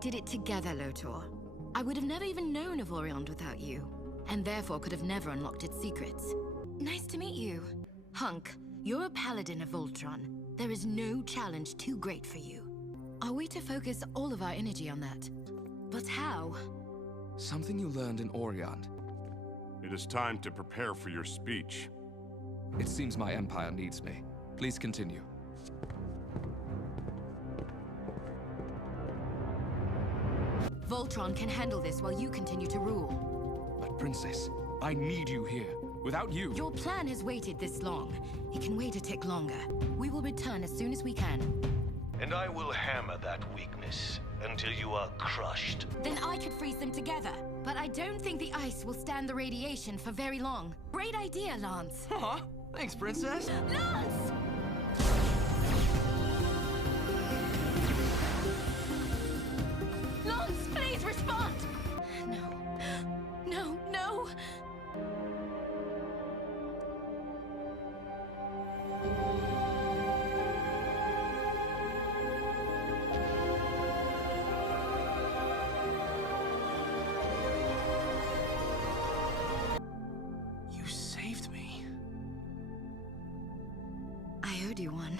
did it together, Lotor. I would have never even known of Orion without you, and therefore could have never unlocked its secrets. Nice to meet you. Hunk, you're a paladin of Voltron. There is no challenge too great for you. Are we to focus all of our energy on that? But how? Something you learned in Orion. It is time to prepare for your speech. It seems my empire needs me. Please continue. Voltron can handle this while you continue to rule. But Princess, I need you here. Without you... Your plan has waited this long. It can wait a tick longer. We will return as soon as we can. And I will hammer that weakness until you are crushed. Then I could freeze them together. But I don't think the ice will stand the radiation for very long. Great idea, Lance. Aw, thanks, Princess. Lance! Lance, please respond! No. No, no! You saved me. I owed you one.